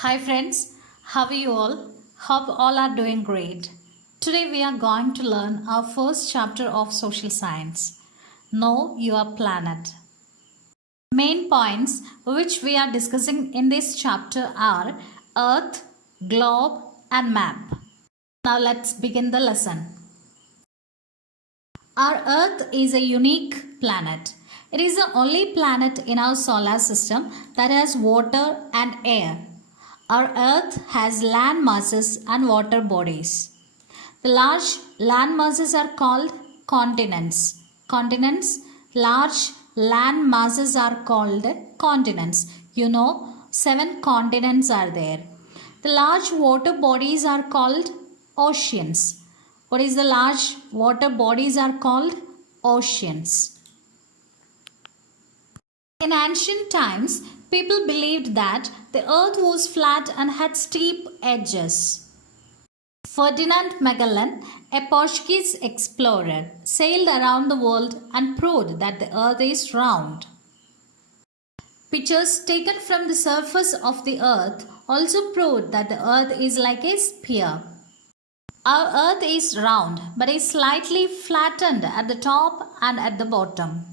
Hi friends, how are you all? Hope all are doing great. Today we are going to learn our first chapter of social science. Know your planet. Main points which we are discussing in this chapter are Earth, globe and map. Now let's begin the lesson. Our Earth is a unique planet. It is the only planet in our solar system that has water and air. Our Earth has land masses and water bodies. The large land masses are called continents. Large land masses are called continents. 7 continents are there. The large water bodies are called oceans. What is the large water bodies are called? Oceans. In ancient times, people believed that the earth was flat and had steep edges. Ferdinand Magellan, a Portuguese explorer, sailed around the world and proved that the earth is round. Pictures taken from the surface of the earth also proved that the earth is like a sphere. Our earth is round but is slightly flattened at the top and at the bottom.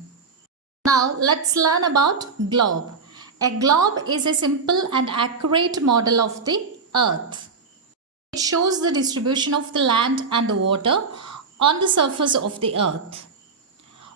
Now let's learn about globe. A globe is a simple and accurate model of the earth. It shows the distribution of the land and the water on the surface of the earth.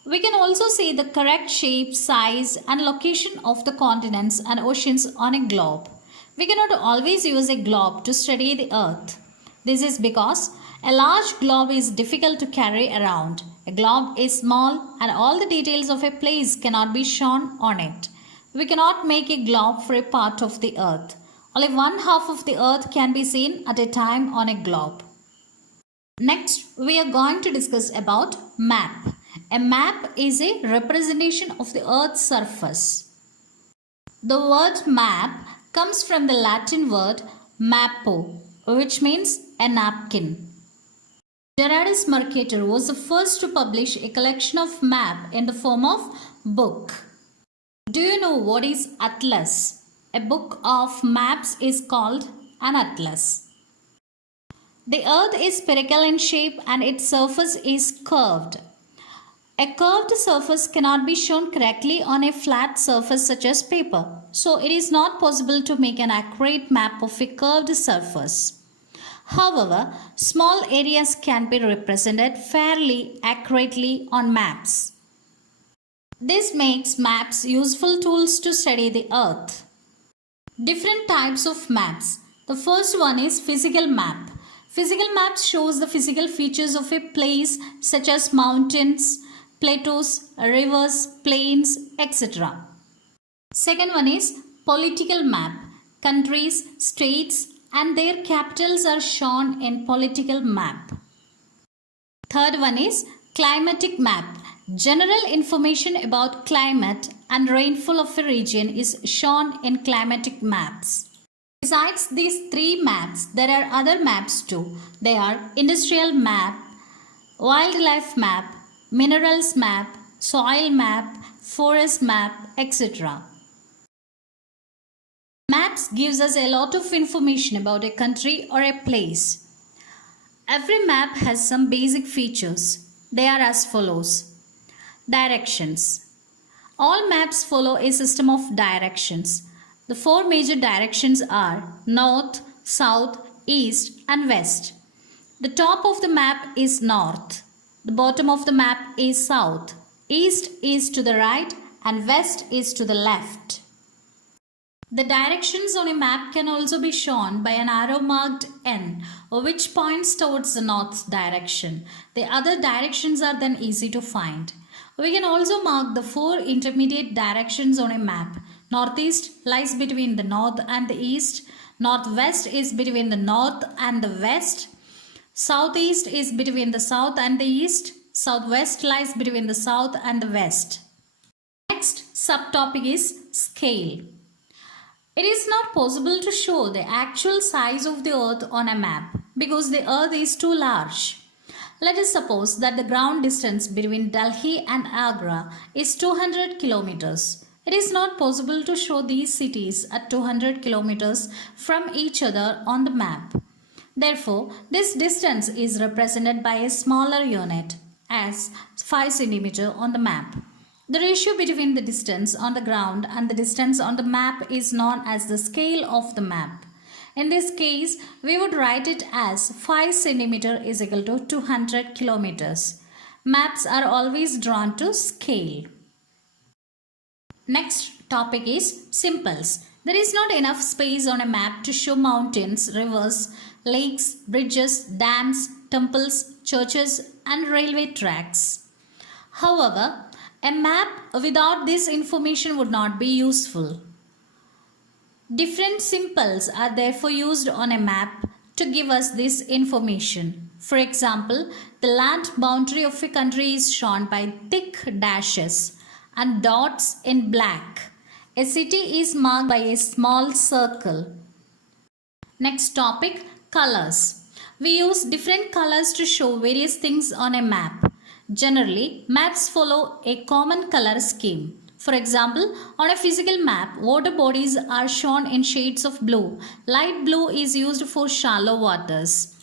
We can also see the correct shape, size and location of the continents and oceans on a globe. We cannot always use a globe to study the earth. This is because a large globe is difficult to carry around. A globe is small and all the details of a place cannot be shown on it. We cannot make a globe for a part of the earth. Only one half of the earth can be seen at a time on a globe. Next, we are going to discuss about map. A map is a representation of the earth's surface. The word map comes from the Latin word mappo, which means a napkin. Gerardus Mercator was the first to publish a collection of maps in the form of book. Do you know what is atlas? A book of maps is called an atlas. The earth is spherical in shape and its surface is curved. A curved surface cannot be shown correctly on a flat surface such as paper. So it is not possible to make an accurate map of a curved surface. However, small areas can be represented fairly accurately on maps. This makes maps useful tools to study the earth. Different types of maps. The first one is physical map. Physical maps shows the physical features of a place such as mountains, plateaus, rivers, plains, etc. Second one is political map. Countries, states and their capitals are shown in political map. Third one is climatic map. General information about climate and rainfall of a region is shown in climatic maps. Besides these three maps, there are other maps too. They are industrial map, wildlife map, minerals map, soil map, forest map, etc. Maps gives us a lot of information about a country or a place. Every map has some basic features. They are as follows. Directions. All maps follow a system of directions. The four major directions are north, south, east and west. The top of the map is north. The bottom of the map is south. East is to the right and west is to the left. The directions on a map can also be shown by an arrow marked N, which points towards the north direction. The other directions are then easy to find. We can also mark the four intermediate directions on a map. Northeast lies between the north and the east. Northwest is between the north and the west. Southeast is between the south and the east. Southwest lies between the south and the west. Next subtopic is scale. It is not possible to show the actual size of the earth on a map because the earth is too large. Let us suppose that the ground distance between Delhi and Agra is 200 kilometers. It is not possible to show these cities at 200 kilometers from each other on the map. Therefore, this distance is represented by a smaller unit as 5 centimeter on the map. The ratio between the distance on the ground and the distance on the map is known as the scale of the map. In this case, we would write it as 5 centimeter is equal to 200 kilometers. Maps are always drawn to scale. Next topic is simples. There is not enough space on a map to show mountains, rivers, lakes, bridges, dams, temples, churches, and railway tracks. However, a map without this information would not be useful. Different symbols are therefore used on a map to give us this information. For example, the land boundary of a country is shown by thick dashes and dots in black. A city is marked by a small circle. Next topic, colors. We use different colors to show various things on a map. Generally, maps follow a common color scheme. For example, on a physical map, water bodies are shown in shades of blue. Light blue is used for shallow waters,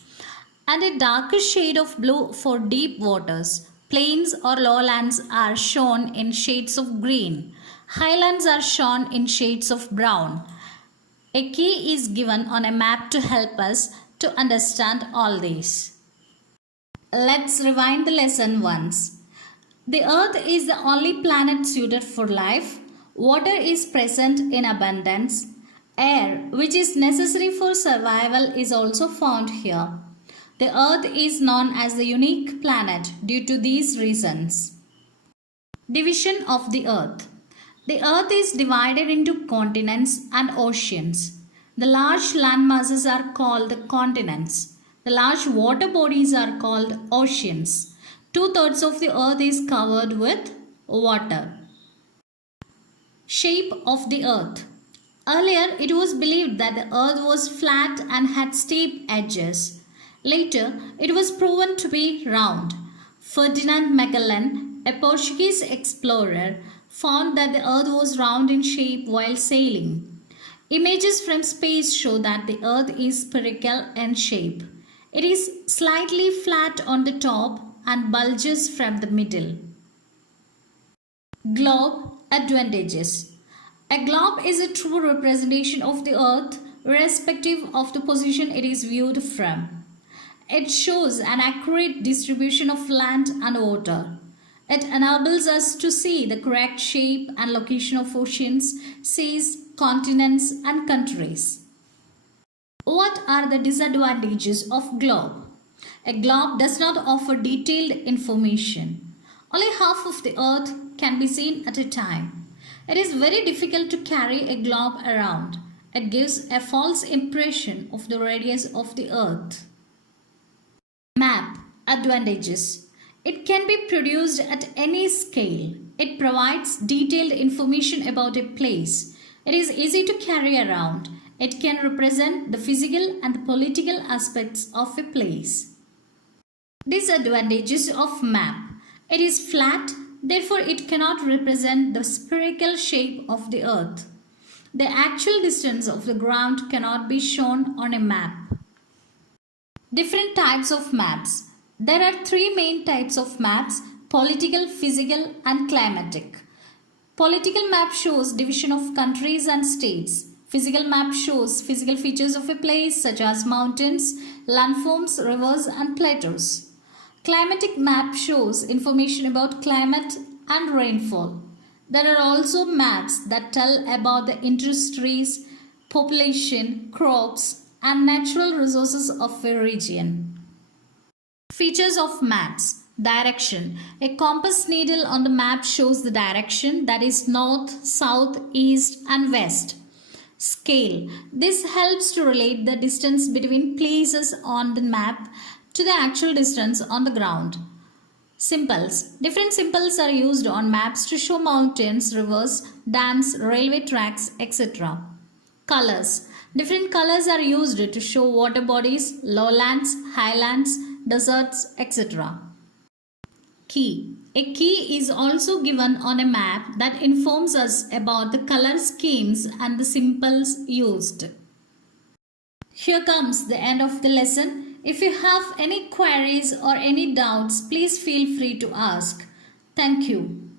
and a darker shade of blue for deep waters. Plains or lowlands are shown in shades of green. Highlands are shown in shades of brown. A key is given on a map to help us to understand all these. Let's rewind the lesson once. The Earth is the only planet suited for life. Water is present in abundance. Air, which is necessary for survival, is also found here. The Earth is known as the unique planet due to these reasons. Division of the Earth. The Earth is divided into continents and oceans. The large land masses are called the continents. The large water bodies are called oceans. 2/3 of the Earth is covered with water. Shape of the Earth. Earlier, it was believed that the Earth was flat and had steep edges. Later, it was proven to be round. Ferdinand Magellan, a Portuguese explorer, found that the Earth was round in shape while sailing. Images from space show that the Earth is spherical in shape. It is slightly flat on the top and bulges from the middle. Globe advantages. A globe is a true representation of the Earth, irrespective of the position it is viewed from. It shows an accurate distribution of land and water. It enables us to see the correct shape and location of oceans, seas, continents, and countries. What are the disadvantages of globe? A globe does not offer detailed information. Only half of the Earth can be seen at a time. It is very difficult to carry a globe around. It gives a false impression of the radius of the Earth. Map advantages. It can be produced at any scale. It provides detailed information about a place. It is easy to carry around. It can represent the physical and the political aspects of a place. Disadvantages of map. It is flat, therefore it cannot represent the spherical shape of the Earth. The actual distance of the ground cannot be shown on a map. Different types of maps. There are 3 main types of maps: political, physical, and climatic. Political map shows division of countries and states. Physical map shows physical features of a place such as mountains, landforms, rivers, and plateaus. Climatic map shows information about climate and rainfall. There are also maps that tell about the industries, population, crops, and natural resources of a region. Features of maps. Direction. A compass needle on the map shows the direction, that is north, south, east, and west. Scale. This helps to relate the distance between places on the map to the actual distance on the ground. Symbols. Different symbols are used on maps to show mountains, rivers, dams, railway tracks, etc. Colors. Different colors are used to show water bodies, lowlands, highlands, deserts, etc. Key. A key is also given on a map that informs us about the color schemes and the symbols used. Here comes the end of the lesson. If you have any queries or any doubts, please feel free to ask. Thank you.